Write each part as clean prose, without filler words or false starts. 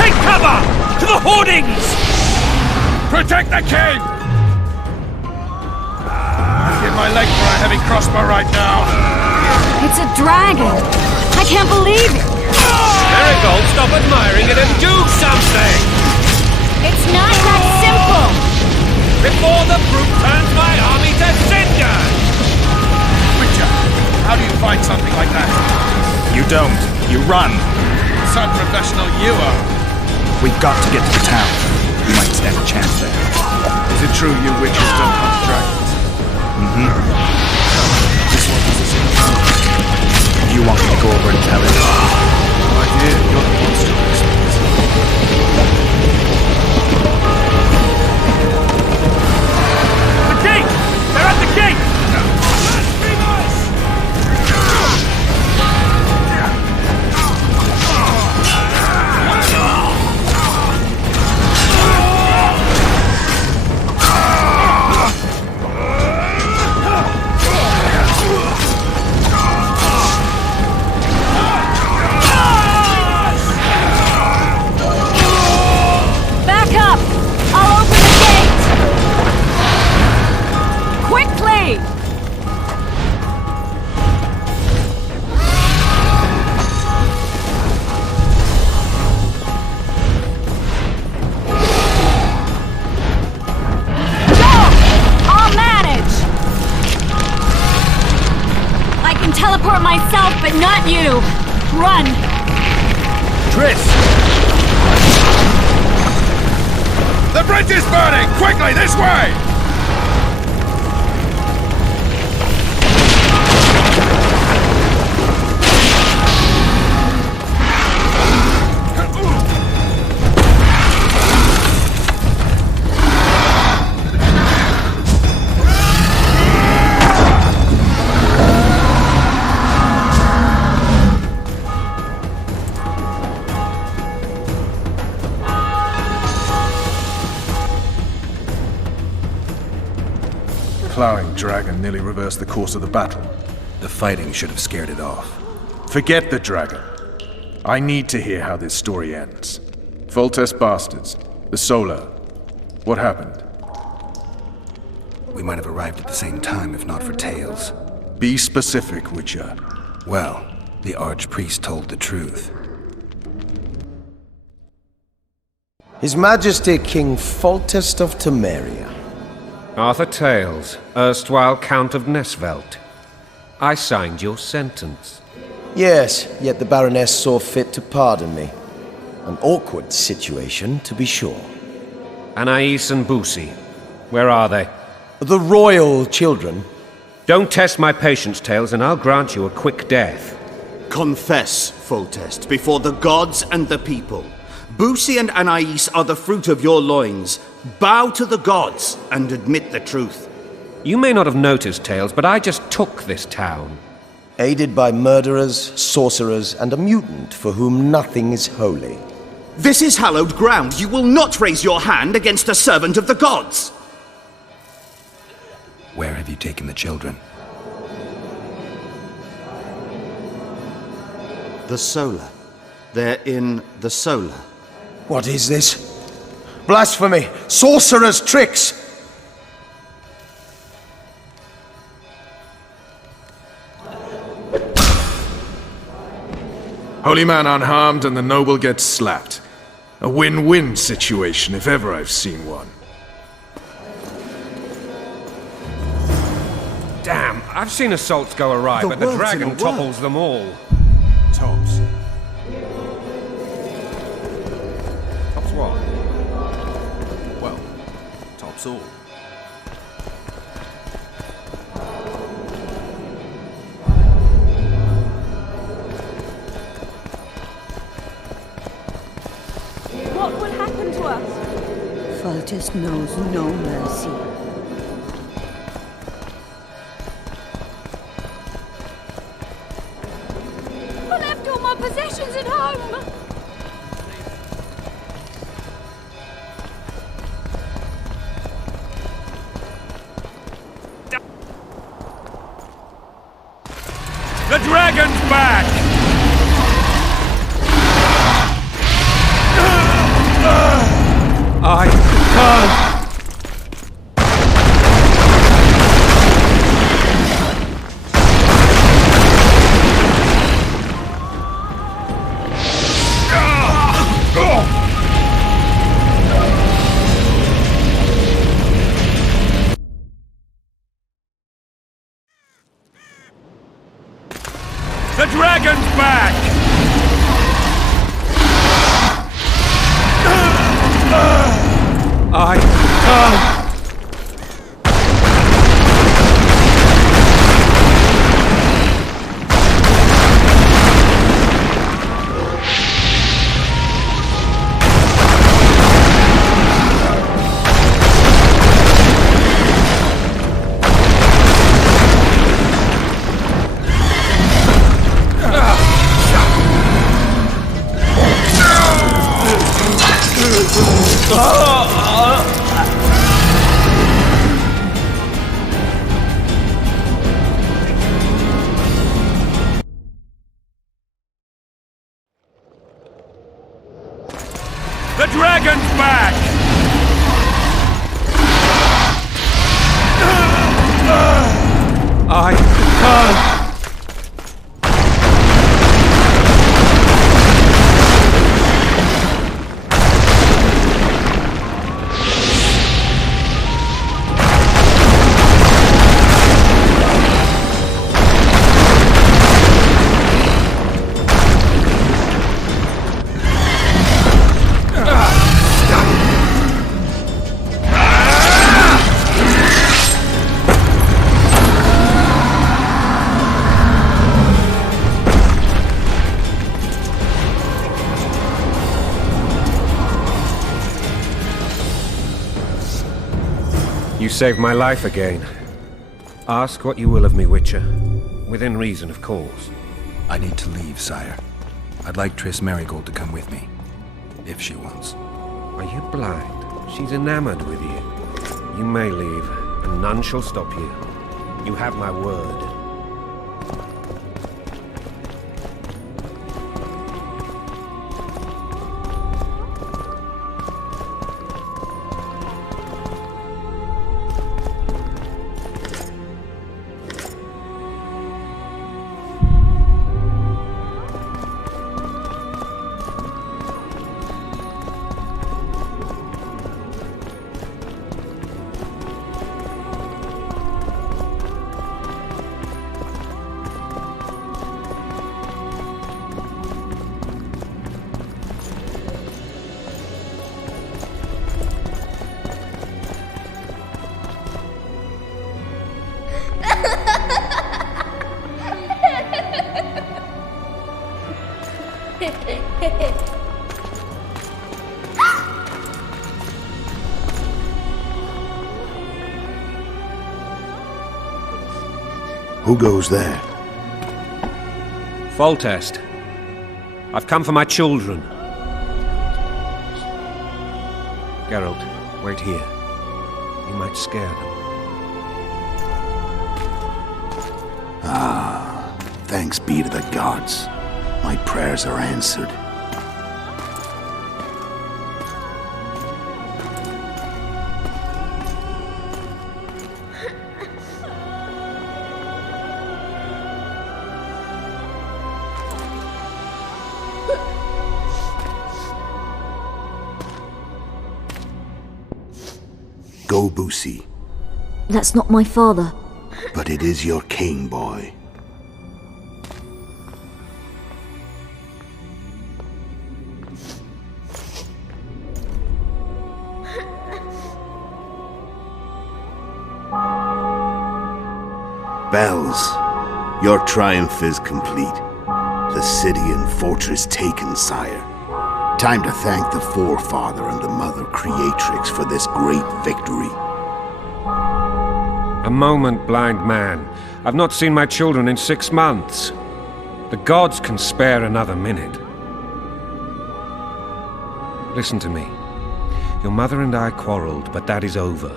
Take cover! To the hoardings! Protect the king! Give my leg for a heavy crossbow right now. It's a dragon! I can't believe it! Geralt, stop admiring it and do something! It's not that simple! Before the brute turns my army to cinder! Witcher, how do you fight something like that? You don't. You run. Some professional you are. We've got to get to the town. We might stand a chance there. Is it true you witches don't hunt dragons? This one is a single. You want me to go over and tell it? My dear, you're the monster expert. The gate! They're at the gate! Back up! I'll open the gate! Quickly! Go! I'll manage! I can teleport myself, but not you! Run! Triss! The bridge is burning! Quickly, this way! Plowing dragon nearly reversed the course of the battle. The fighting should have scared it off. Forget the dragon. I need to hear how this story ends. Foltest bastards. The Solar. What happened? We might have arrived at the same time if not for tales. Be specific, Witcher. Well, the Archpriest told the truth. His Majesty King Foltest of Temeria. Arthur Tales, erstwhile Count of Nesvelt. I signed your sentence. Yes, yet the Baroness saw fit to pardon me. An awkward situation, to be sure. Anais and Boussy, where are they? The royal children. Don't test my patience, Tales, and I'll grant you a quick death. Confess, Foltest, before the gods and the people. Boussy and Anais are the fruit of your loins. Bow to the gods and admit the truth. You may not have noticed, Tales, but I just took this town. Aided by murderers, sorcerers, and a mutant for whom nothing is holy. This is hallowed ground. You will not raise your hand against a servant of the gods. Where have you taken the children? The Solar. They're in the Solar. What is this? Blasphemy! Sorcerer's tricks! Holy man unharmed and the noble gets slapped. A win-win situation if ever I've seen one. Damn, I've seen assaults go awry, but the world's dragon in a whirl. topples them all. Tops. Tops what? Well, tops all. What will happen to us? Foltest knows no mercy. I left all my possessions at home! The dragon's back! The dragon's back! I can't. You saved my life again. Ask what you will of me, Witcher. Within reason, of course. I need to leave, sire. I'd like Triss Merigold to come with me, if she wants. Are you blind? She's enamored with you. You may leave, and none shall stop you. You have my word. Who goes there? Foltest. I've come for my children. Geralt, wait here. You might scare them. Thanks be to the gods. My prayers are answered. Go, Boosie. That's not my father. But it is your king, boy. Bells, your triumph is complete. The city and fortress taken, sire. Time to thank the Forefather and the Mother Creatrix for this great victory. A moment, blind man. I've not seen my children in 6 months. The gods can spare another minute. Listen to me. Your mother and I quarreled, but that is over.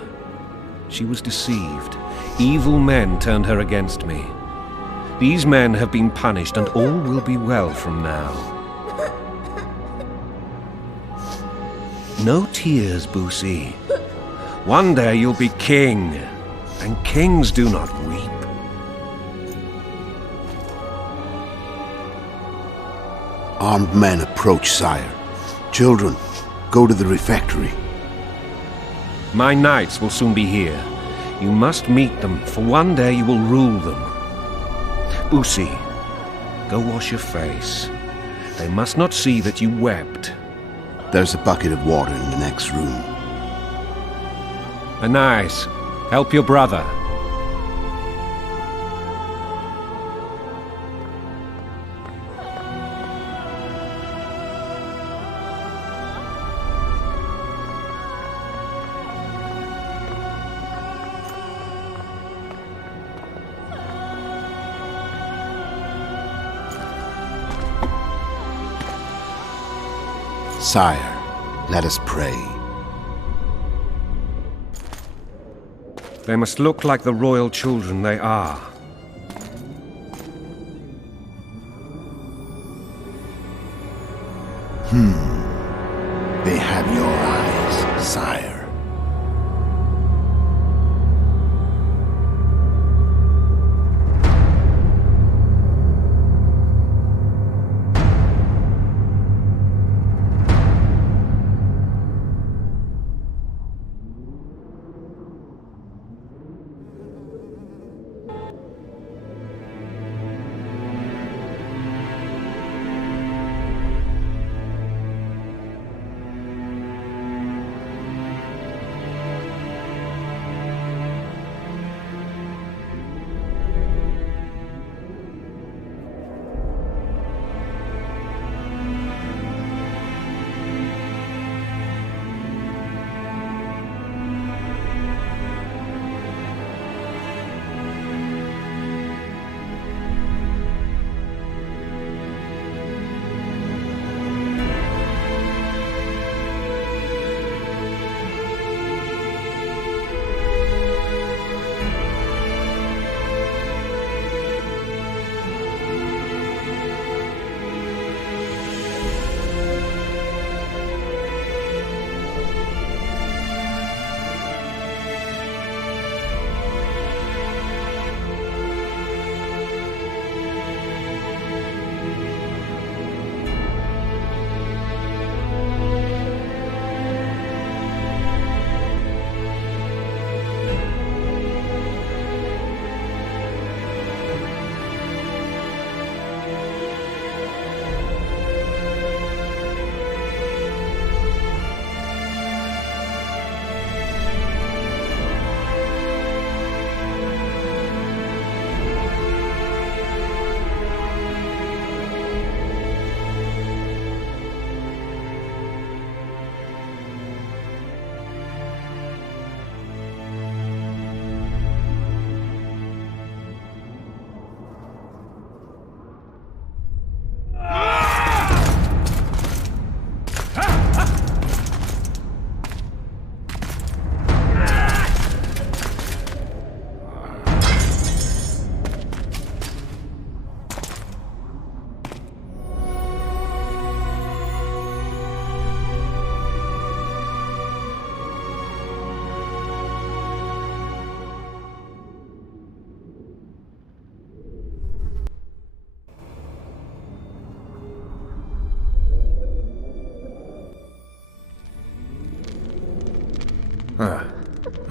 She was deceived. Evil men turned her against me. These men have been punished, and all will be well from now. No tears, Boosie. One day you'll be king, and kings do not weep. Armed men approach, sire. Children, go to the refectory. My knights will soon be here. You must meet them, for one day you will rule them. Boosie, go wash your face. They must not see that you wept. There's a bucket of water in the next room. Anais, help your brother. Sire, let us pray. They must look like the royal children they are. They have your eyes, sire.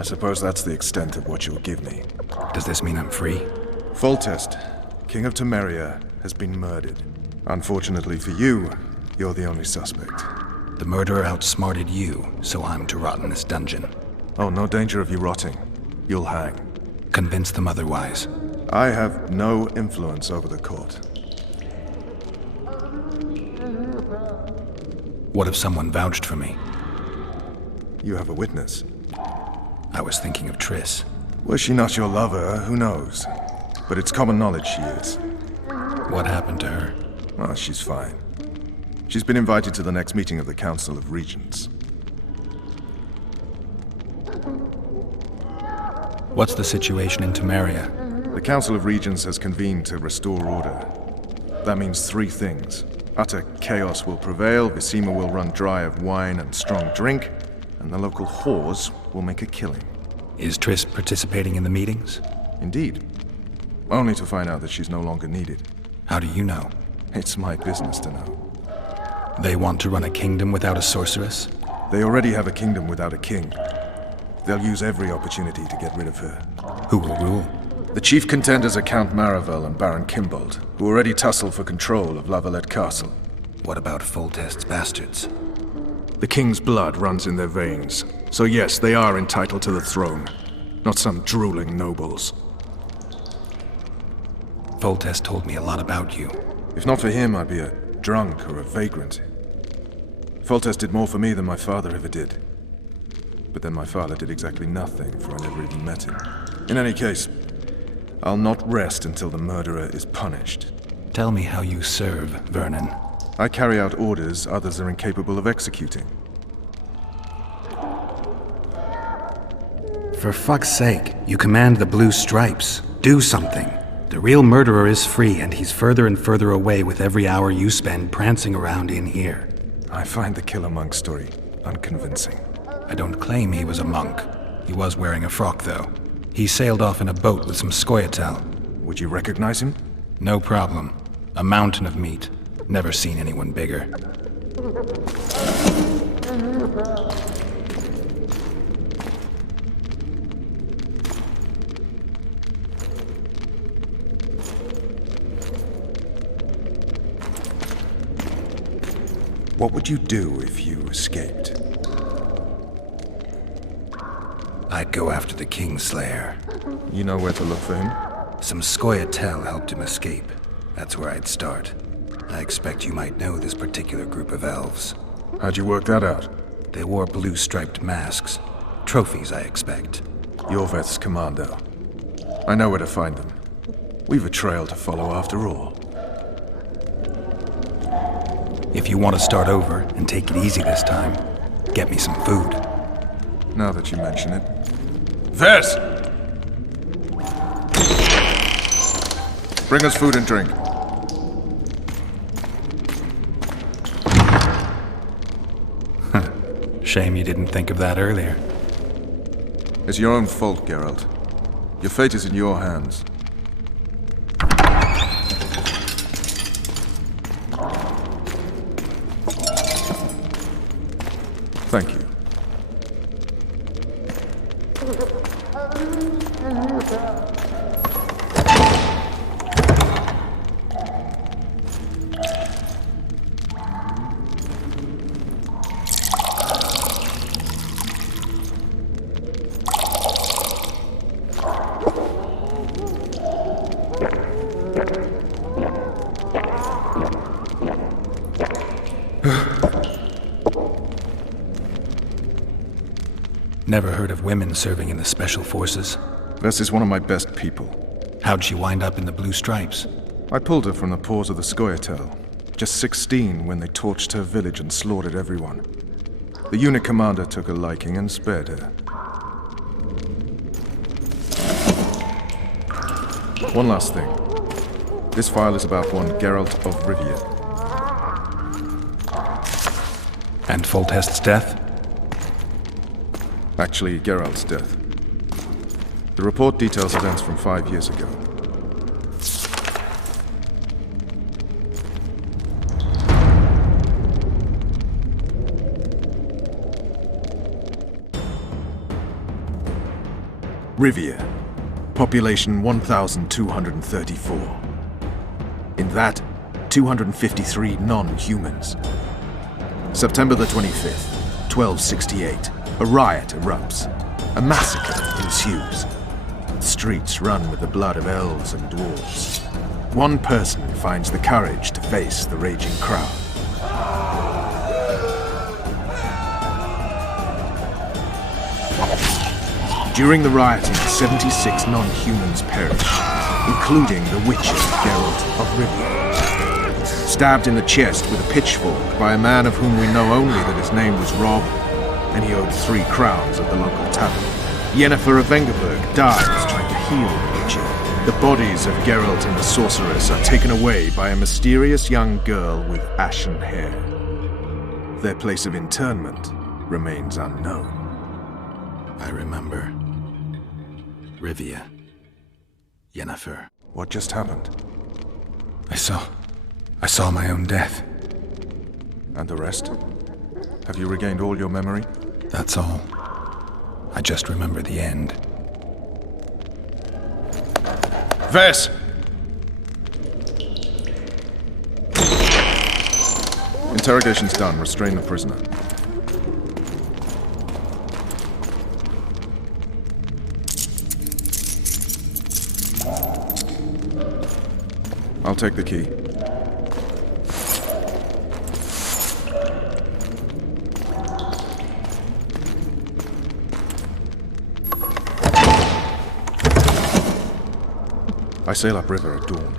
I suppose that's the extent of what you'll give me. Does this mean I'm free? Foltest, King of Temeria, has been murdered. Unfortunately for you, you're the only suspect. The murderer outsmarted you, so I'm to rot in this dungeon. Oh, no danger of you rotting. You'll hang. Convince them otherwise. I have no influence over the court. What if someone vouched for me? You have a witness. I was thinking of Triss. Was she not your lover? Who knows? But it's common knowledge she is. What happened to her? Oh, she's fine. She's been invited to the next meeting of the Council of Regents. What's the situation in Temeria? The Council of Regents has convened to restore order. That means three things. Utter chaos will prevail, Visima will run dry of wine and strong drink, and the local whores will make a killing. Is Triss participating in the meetings? Indeed. Only to find out that she's no longer needed. How do you know? It's my business to know. They want to run a kingdom without a sorceress? They already have a kingdom without a king. They'll use every opportunity to get rid of her. Who will rule? The chief contenders are Count Maravel and Baron Kimbold, who already tussle for control of Lavalette Castle. What about Foltest's bastards? The king's blood runs in their veins, so yes, they are entitled to the throne. Not some drooling nobles. Foltest told me a lot about you. If not for him, I'd be a drunk or a vagrant. Foltest did more for me than my father ever did. But then my father did exactly nothing, for I never even met him. In any case, I'll not rest until the murderer is punished. Tell me how you serve, Vernon. I carry out orders others are incapable of executing. For fuck's sake, you command the blue stripes. Do something. The real murderer is free, and he's further and further away with every hour you spend prancing around in here. I find the Killer Monk story unconvincing. I don't claim he was a monk. He was wearing a frock, though. He sailed off in a boat with some Scoia'tael. Would you recognize him? No problem. A mountain of meat. Never seen anyone bigger. What would you do if you escaped? I'd go after the Kingslayer. You know where to look for him? Some Scoia'tael helped him escape. That's where I'd start. I expect you might know this particular group of elves. How'd you work that out? They wore blue-striped masks. Trophies, I expect. Yorveth's commando. I know where to find them. We've a trail to follow after all. If you want to start over and take it easy this time, get me some food. Now that you mention it. Vess! Bring us food and drink. Shame you didn't think of that earlier. It's your own fault, Geralt. Your fate is in your hands. Thank you. Never heard of women serving in the Special Forces. Vess is one of my best people. How'd she wind up in the Blue Stripes? I pulled her from the paws of the Scoia'tael. Just 16 when they torched her village and slaughtered everyone. The unit commander took a liking and spared her. One last thing. This file is about one Geralt of Rivia. And Foltest's death? Actually, Geralt's death. The report details events from 5 years ago. Rivia. Population 1,234. In that, 253 non-humans. September the 25th, 1268. A riot erupts. A massacre ensues. The streets run with the blood of elves and dwarves. One person finds the courage to face the raging crowd. During the rioting, 76 non-humans perished, including the witcher Geralt of Rivia. Stabbed in the chest with a pitchfork by a man of whom we know only that his name was Rob, and he owed 3 crowns at the local tavern. Yennefer of Vengerberg dies trying to heal the witcher. The bodies of Geralt and the sorceress are taken away by a mysterious young girl with ashen hair. Their place of interment remains unknown. I remember. Rivia. Yennefer. What just happened? I saw my own death. And the rest? Have you regained all your memory? That's all. I just remember the end. Vess! Interrogation's done. Restrain the prisoner. I'll take the key. I sail upriver at dawn.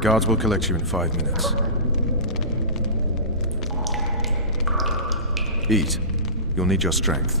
Guards will collect you in 5 minutes. Eat. You'll need your strength.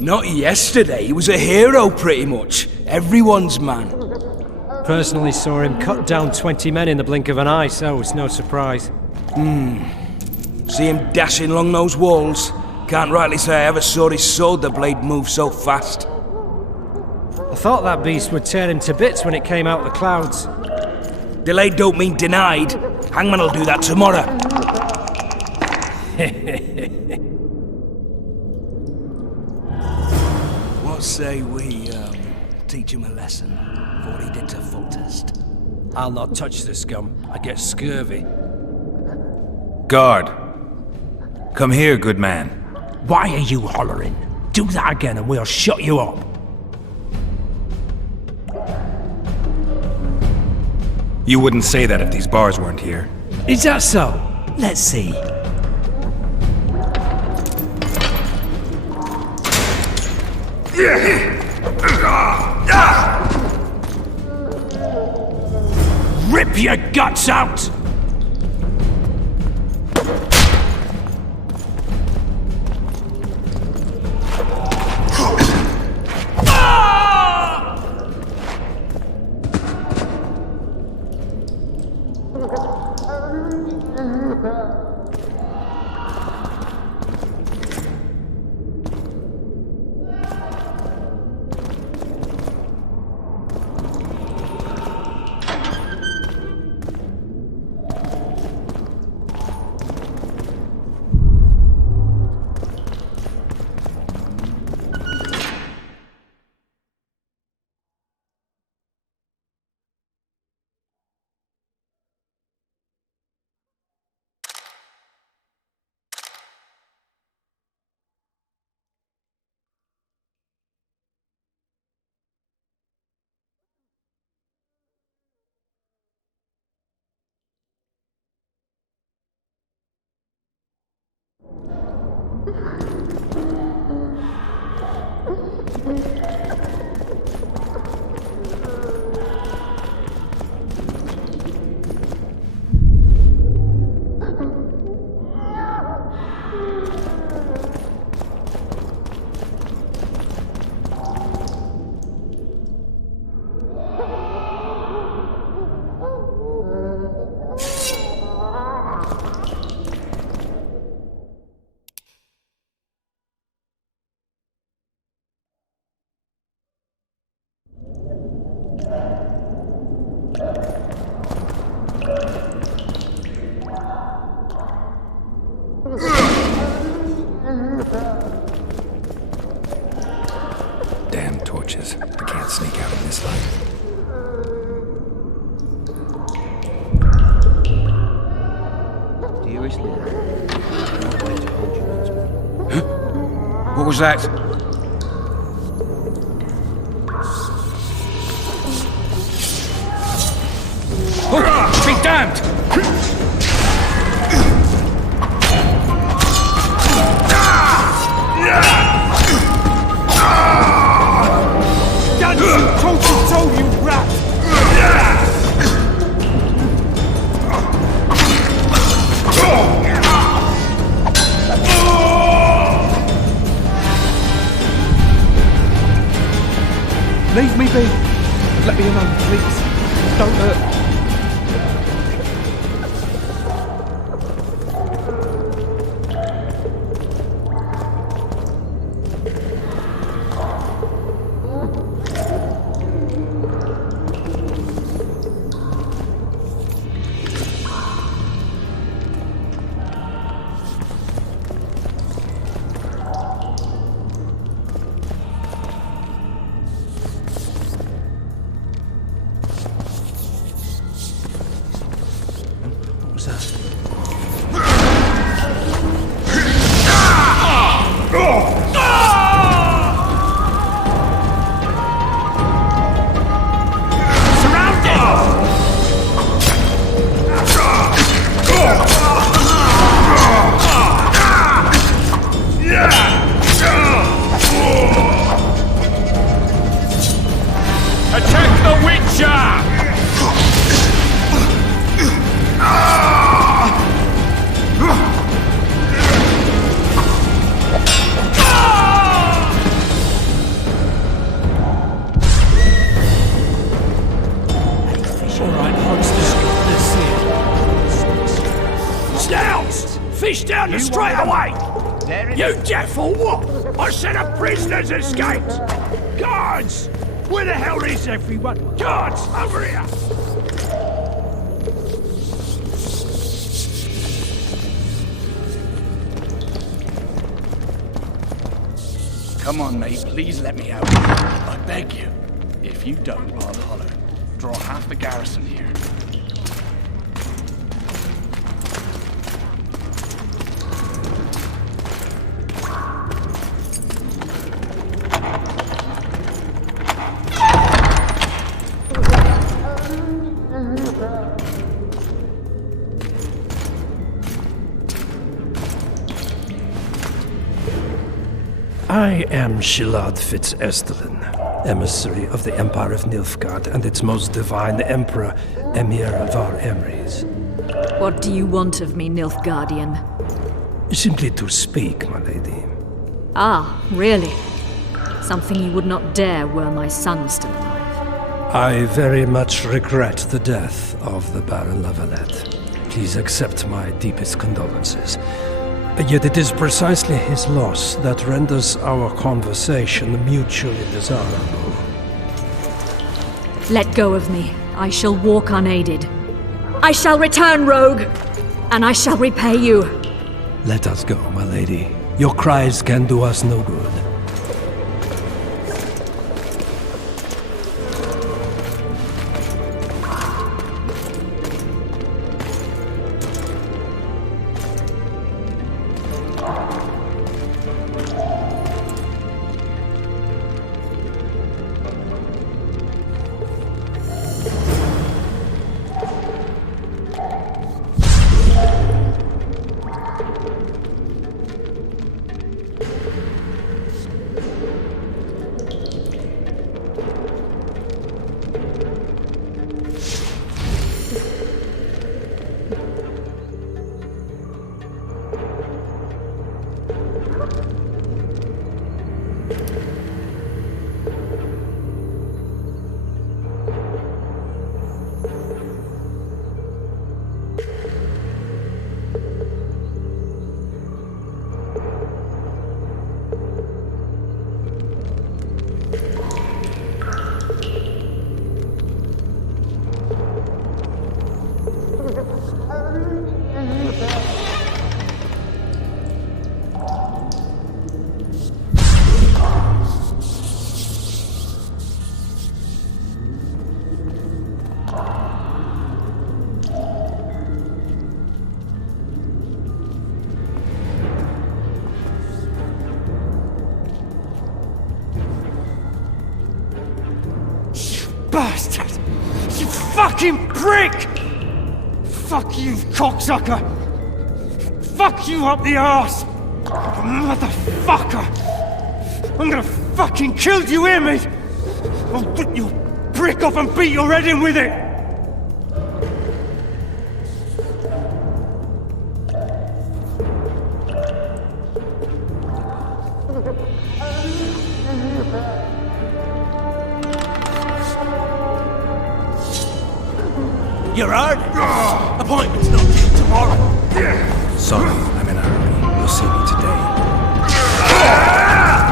Not yesterday. He was a hero, pretty much. Everyone's man. Personally saw him cut down 20 men in the blink of an eye, so it's no surprise. See him dashing along those walls? Can't rightly say I ever saw his sword the blade move so fast. I thought that beast would tear him to bits when it came out of the clouds. Delayed don't mean denied. Hangman'll do that tomorrow. What say we, teach him a lesson for what he did to Foltest? I'll not touch the scum. I get scurvy. Guard. Come here, good man. Why are you hollering? Do that again and we'll shut you up. You wouldn't say that if these bars weren't here. Is that so? Let's see. Rip your guts out! Damn torches. I can't sneak out in this light. Dearest Lily, I'm going to hold you once more. What was that? Oh, be damned! Toe, you rat! Leave me be. Let me alone, please. Don't hurt. Attack the Witcher! else! Fish down the straight away! You deaf or what? I said a prisoner's escaped! Guards! Where the hell is everyone? Guards, over here! Come on, mate, please let me out. I beg you. If you don't, I'll holler. Draw half the garrison here. I am Shilad Fitz-Estelin, emissary of the Empire of Nilfgaard and its most divine Emperor, Emir Var Emrys. What do you want of me, Nilfgaardian? Simply to speak, my lady. Ah, really? Something you would not dare were my son still alive. I very much regret the death of the Baron Lavalette. Please accept my deepest condolences. Yet it is precisely his loss that renders our conversation mutually desirable. Let go of me. I shall walk unaided. I shall return, rogue! And I shall repay you. Let us go, my lady. Your cries can do us no good. Bastard! You fucking prick! Fuck you, cocksucker! Fuck you up the arse! Motherfucker! I'm gonna fucking kill you, hear me? I'll rip your prick off and beat your head in with it! You're hard? Appointment's not due tomorrow. Sorry, I'm in a hurry. You'll see me today. Ah!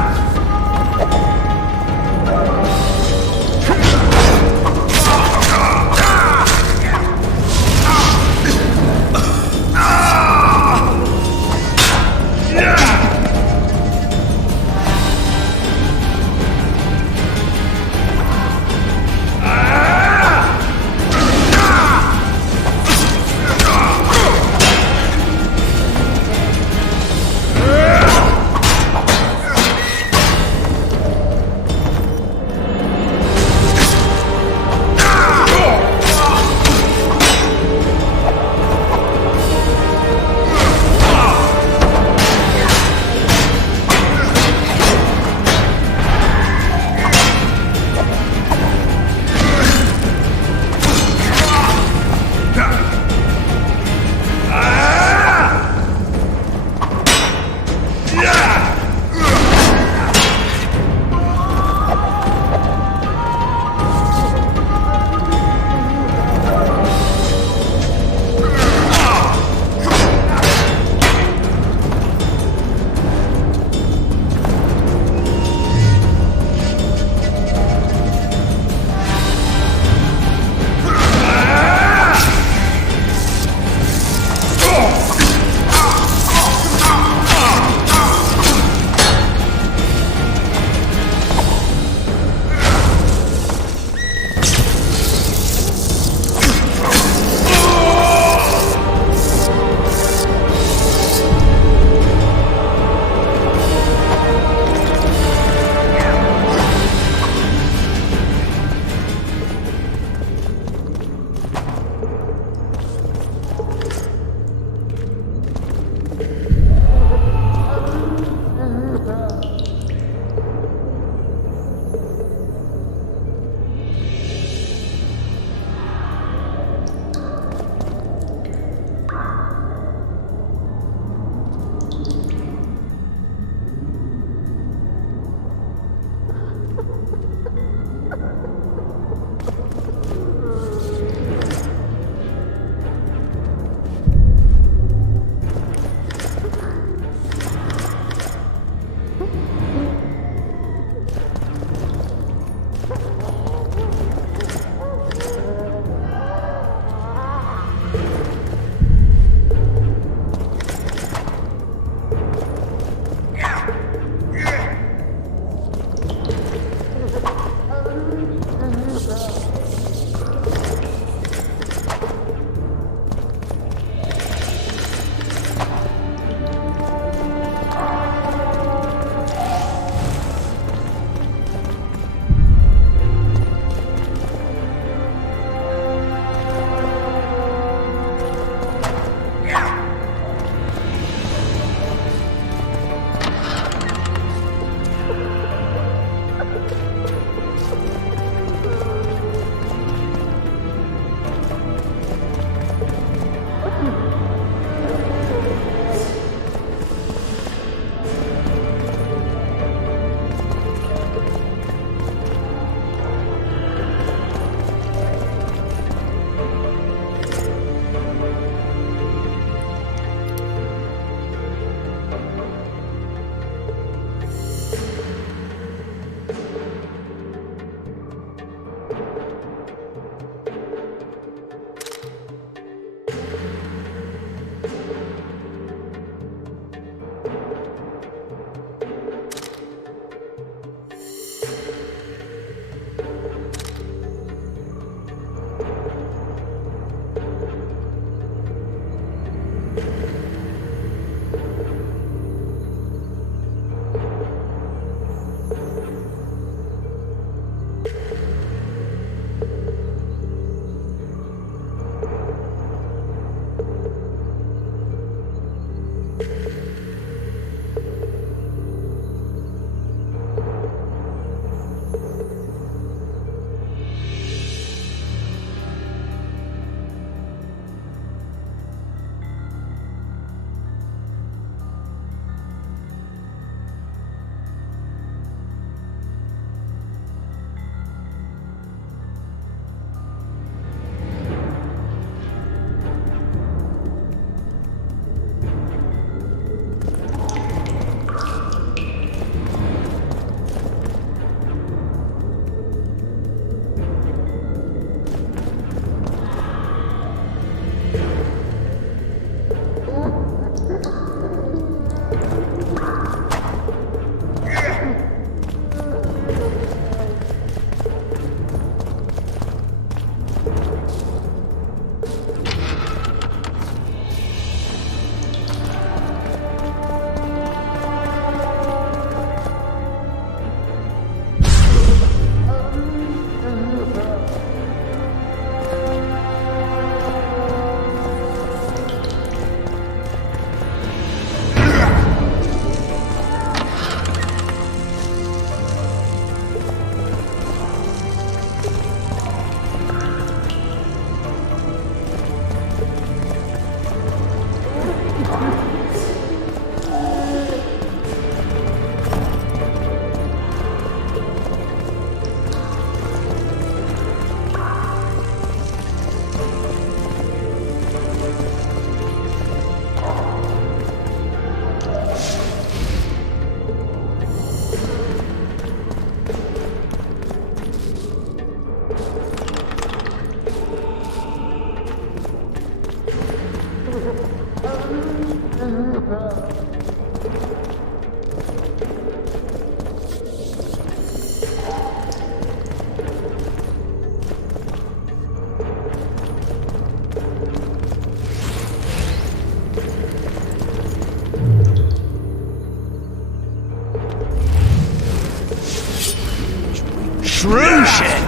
Shroom shit!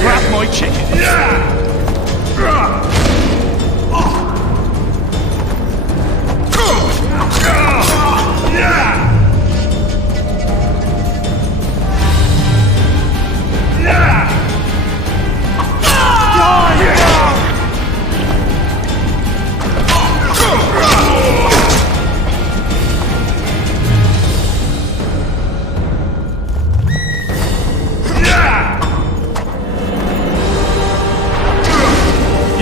Grab my chicken!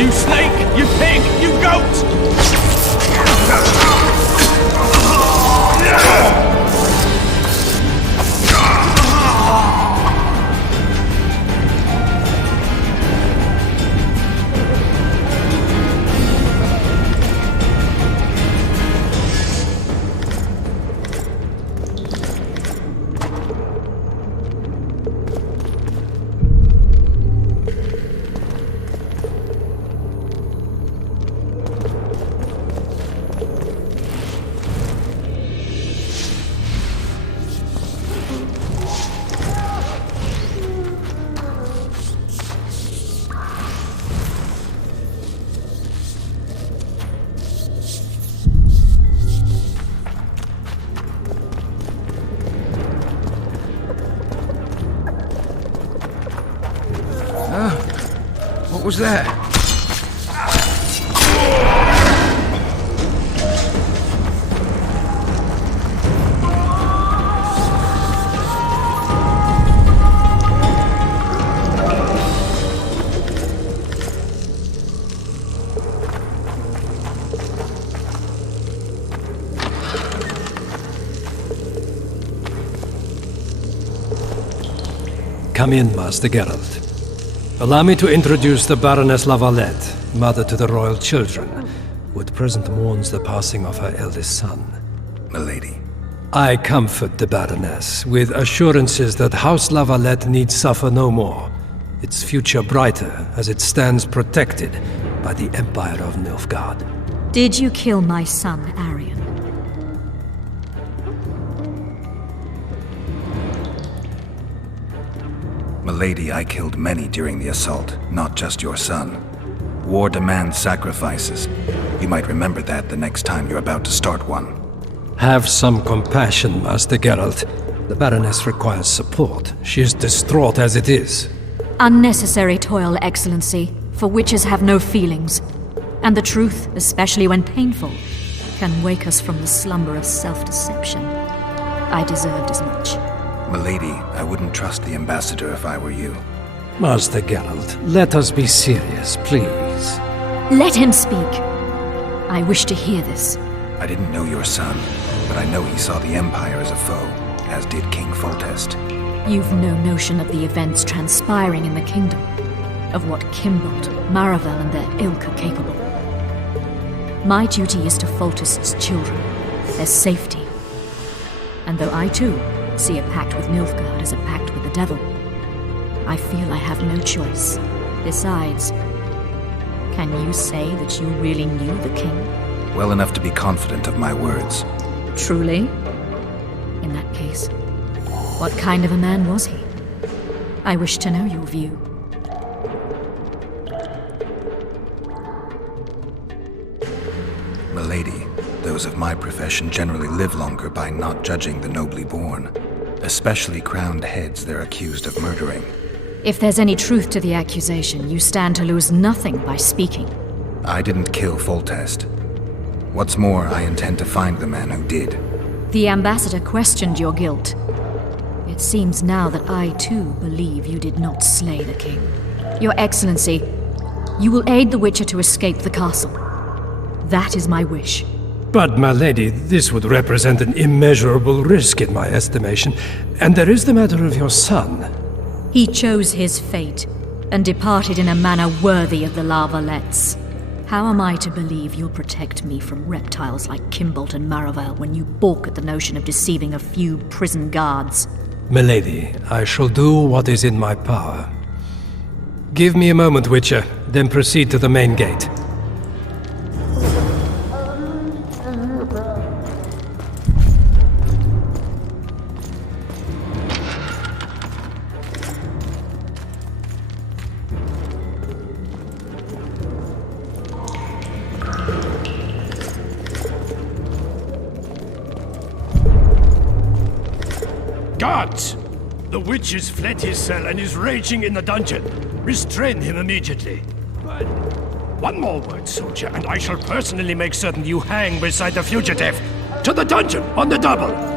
You snake! You pig! You goat! What was that? Come in, Master Geralt. Allow me to introduce the Baroness Lavalette, mother to the royal children, who at present mourns the passing of her eldest son. Milady. I comfort the Baroness with assurances that House Lavalette need suffer no more, its future brighter as it stands protected by the Empire of Nilfgaard. Did you kill my son, Arion? Milady, I killed many during the assault, not just your son. War demands sacrifices. You might remember that the next time you're about to start one. Have some compassion, Master Geralt. The Baroness requires support. She is distraught as it is. Unnecessary toil, Excellency, for witches have no feelings. And the truth, especially when painful, can wake us from the slumber of self-deception. I deserved as much. Milady, I wouldn't trust the ambassador if I were you. Master Geralt, let us be serious, please. Let him speak. I wish to hear this. I didn't know your son, but I know he saw the Empire as a foe, as did King Foltest. You've no notion of the events transpiring in the kingdom, of what Kimbold, Maravel and their ilk are capable. My duty is to Foltest's children, their safety. And though I too see a pact with Nilfgaard as a pact with the devil, I feel I have no choice. Besides, can you say that you really knew the king? Well enough to be confident of my words. Truly? In that case, what kind of a man was he? I wish to know your view. Milady, those of my profession generally live longer by not judging the nobly born. Especially crowned heads they're accused of murdering. If there's any truth to the accusation, you stand to lose nothing by speaking. I didn't kill Foltest. What's more, I intend to find the man who did. The ambassador questioned your guilt. It seems now that I too believe you did not slay the king. Your Excellency, you will aid the Witcher to escape the castle. That is my wish. But, my lady, this would represent an immeasurable risk in my estimation. And there is the matter of your son. He chose his fate, and departed in a manner worthy of the Lavalets. How am I to believe you'll protect me from reptiles like Kimbolt and Maravel when you balk at the notion of deceiving a few prison guards? Milady, I shall do what is in my power. Give me a moment, Witcher, then proceed to the main gate. Guards! The witch has fled his cell and is raging in the dungeon. Restrain him immediately. But one more word, soldier, and I shall personally make certain you hang beside the fugitive. To the dungeon, on the double!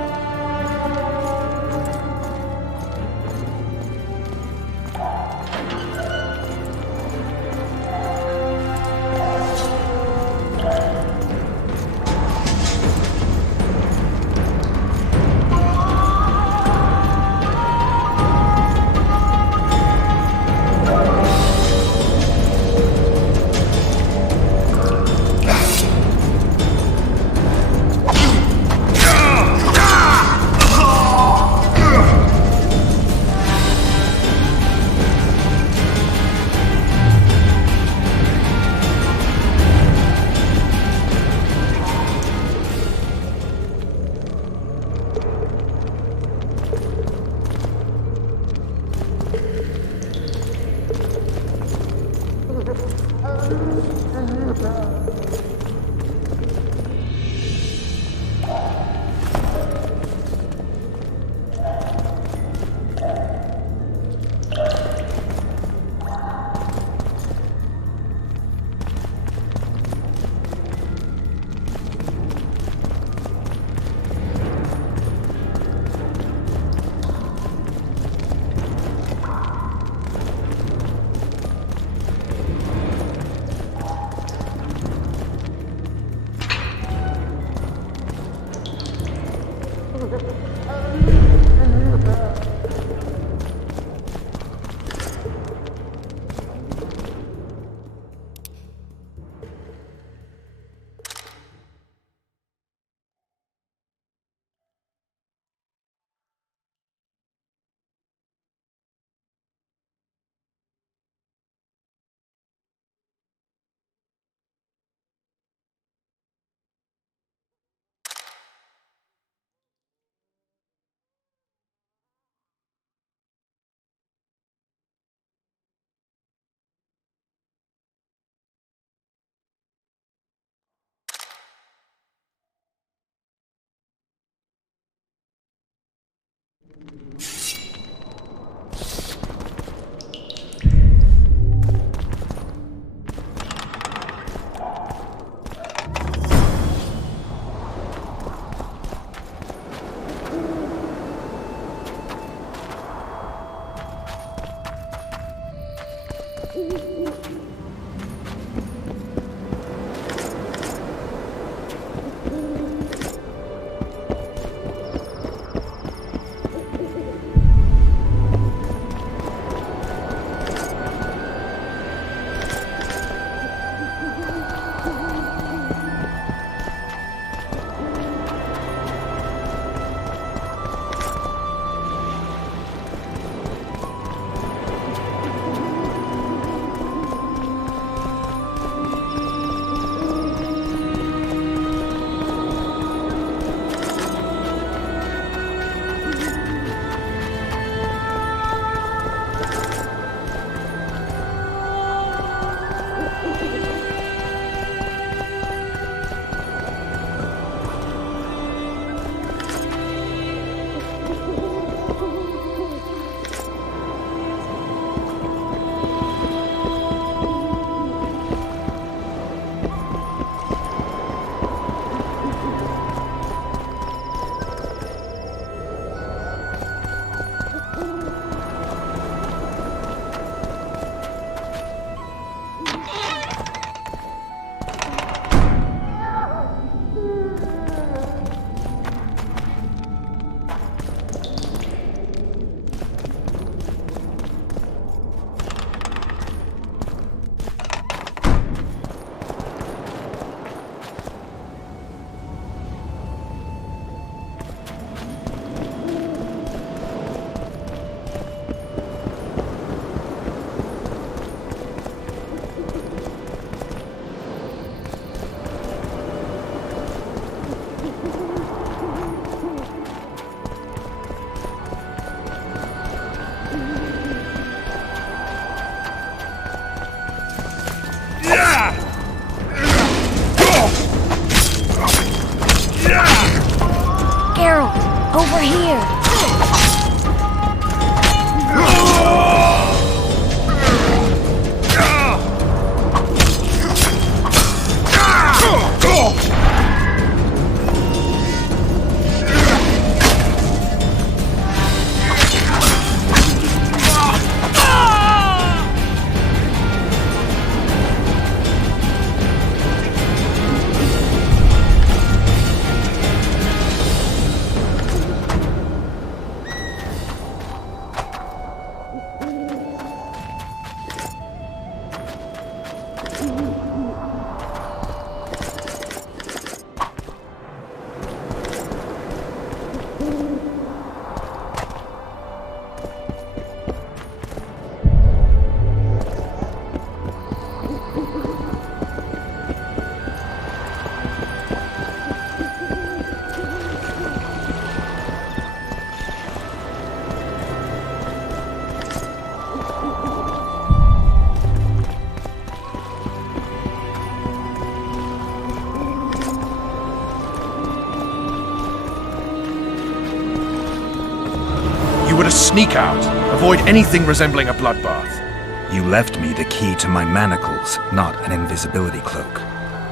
Sneak out. Avoid anything resembling a bloodbath. You left me the key to my manacles, not an invisibility cloak.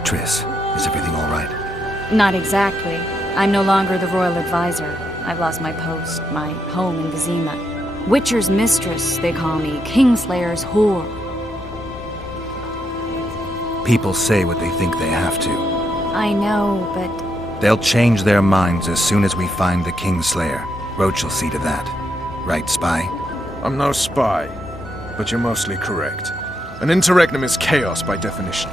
Triss, is everything all right? Not exactly. I'm no longer the royal advisor. I've lost my post, my home in Vizima. Witcher's mistress, they call me. Kingslayer's whore. People say what they think they have to. I know, but... They'll change their minds as soon as we find the Kingslayer. Roach will see to that. Right, Spy? I'm no spy, but you're mostly correct. An interregnum is chaos by definition.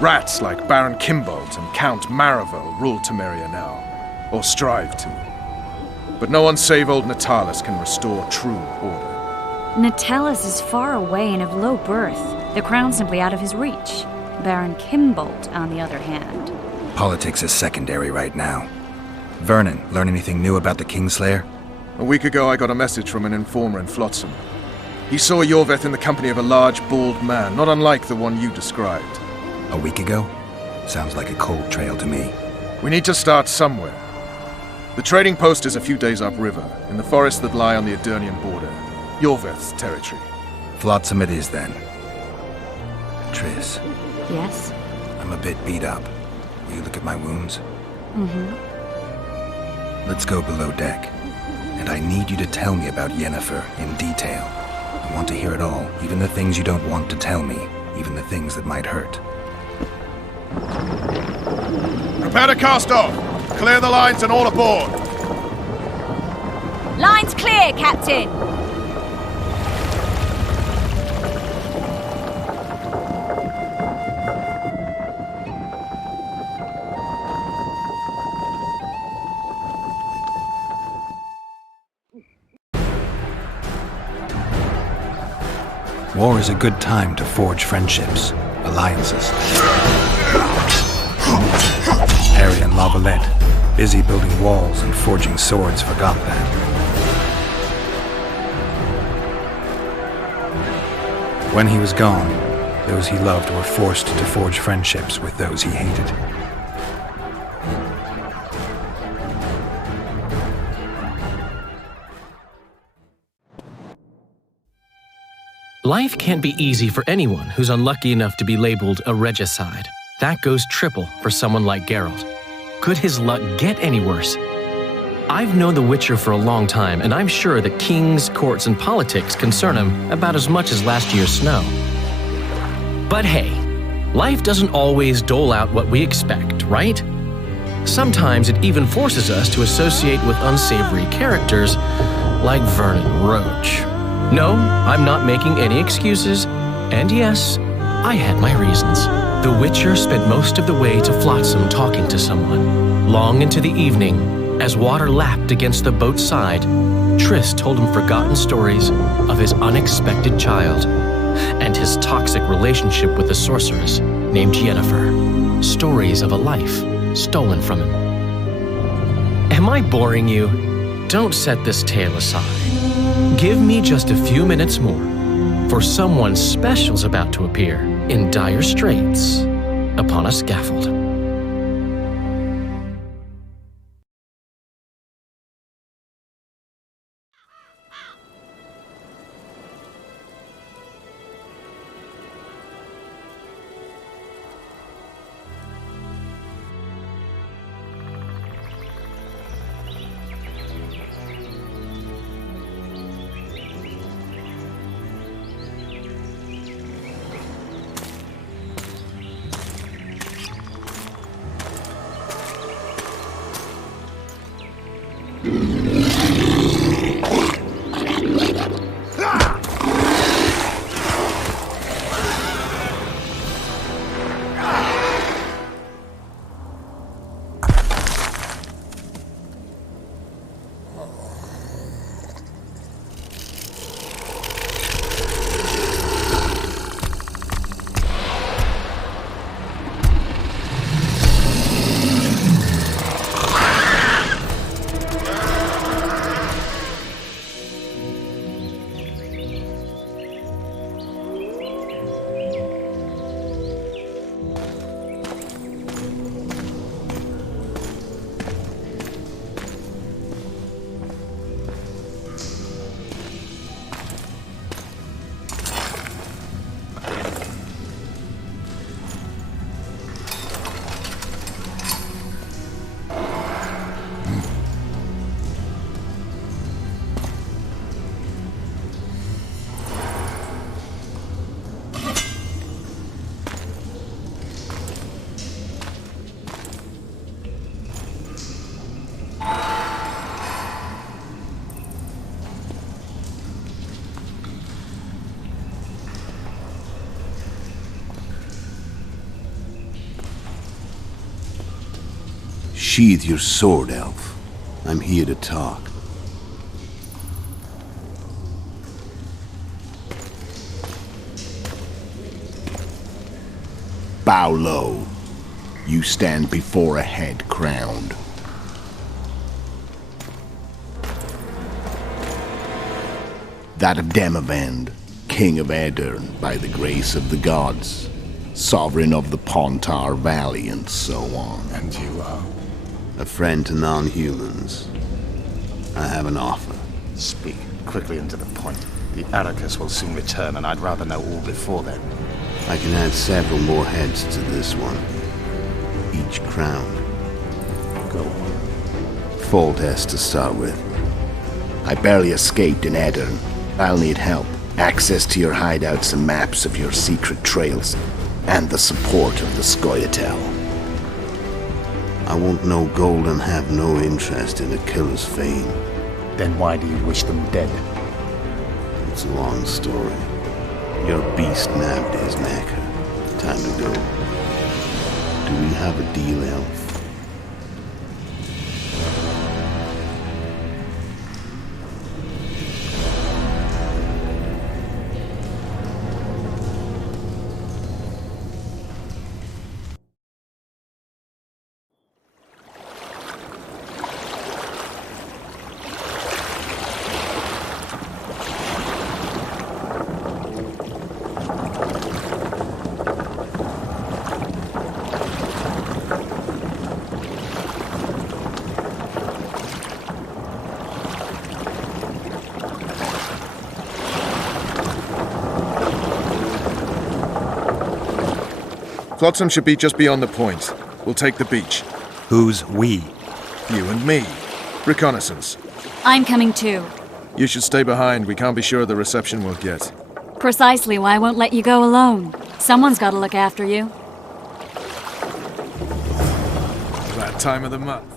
Rats like Baron Kimbolt and Count Maravel rule Temeria now, or strive to. But no one save old Natalis can restore true order. Natalis is far away and of low birth. The crown's simply out of his reach. Baron Kimbolt, on the other hand. Politics is secondary right now. Vernon, learn anything new about the Kingslayer? A week ago I got a message from an informer in Flotsam. He saw Yorveth in the company of a large, bald man, not unlike the one you described. A week ago? Sounds like a cold trail to me. We need to start somewhere. The trading post is a few days upriver, in the forests that lie on the Edirnian border. Yorveth's territory. Flotsam it is, then. Triss. Yes? I'm a bit beat up. Will you look at my wounds? Mm-hmm. Let's go below deck. And I need you to tell me about Yennefer in detail. I want to hear it all, even the things you don't want to tell me, even the things that might hurt. Prepare to cast off! Clear the lines and all aboard! Lines clear, Captain! War is a good time to forge friendships, alliances. Harry and Lavalette, busy building walls and forging swords for Gotham. When he was gone, those he loved were forced to forge friendships with those he hated. Life can't be easy for anyone who's unlucky enough to be labeled a regicide. That goes triple for someone like Geralt. Could his luck get any worse? I've known the Witcher for a long time, and I'm sure that kings, courts, and politics concern him about as much as last year's snow. But hey, life doesn't always dole out what we expect, right? Sometimes it even forces us to associate with unsavory characters like Vernon Roach. No, I'm not making any excuses, and yes, I had my reasons. The Witcher spent most of the way to Flotsam talking to someone. Long into the evening, as water lapped against the boat's side, Triss told him forgotten stories of his unexpected child and his toxic relationship with a sorceress named Yennefer. Stories of a life stolen from him. Am I boring you? Don't set this tale aside. Give me just a few minutes more, for someone special's about to appear in dire straits upon a scaffold. Sheathe your sword, elf. I'm here to talk. Bow low. You stand before a head crowned. That of Demavend, king of Aedirn by the grace of the gods, sovereign of the Pontar Valley, and so on. And you are? A friend to non-humans. I have an offer. Speak quickly and to the point. The Arrakis will soon return, and I'd rather know all before then. I can add several more heads to this one. Each crowned. Go on. Foltest to start with. I barely escaped in Aedirn. I'll need help. Access to your hideouts and maps of your secret trails. And the support of the Scoia'tael. I want no gold and have no interest in a killer's fame. Then why do you wish them dead? It's a long story. Your beast nabbed his neck. Time to go. Do we have a deal, elf? Flotsam should be just beyond the point. We'll take the beach. Who's we? You and me. Reconnaissance. I'm coming too. You should stay behind. We can't be sure of the reception we'll get. Precisely why I won't let you go alone. Someone's got to look after you. That time of the month.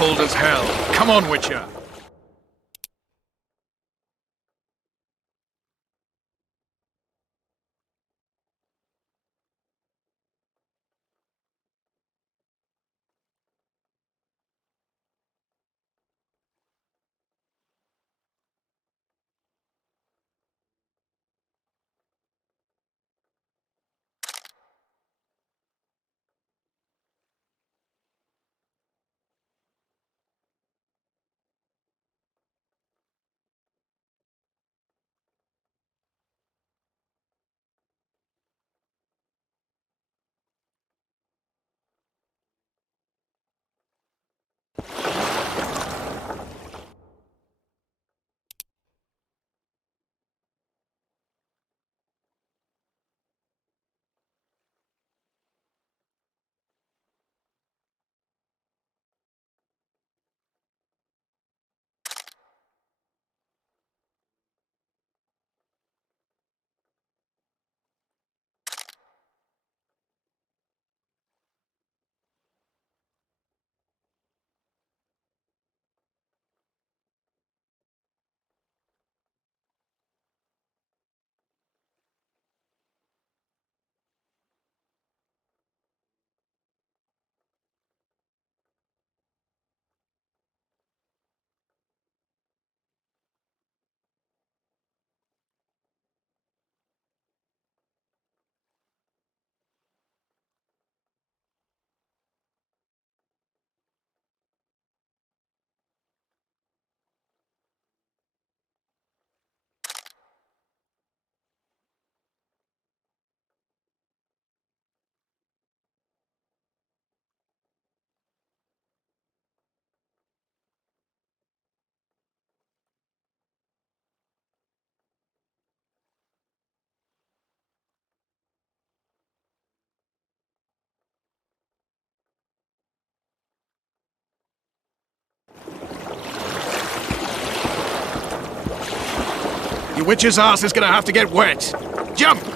cold as hell. Come on, Witcher. Your witch's ass is gonna have to get wet. Jump!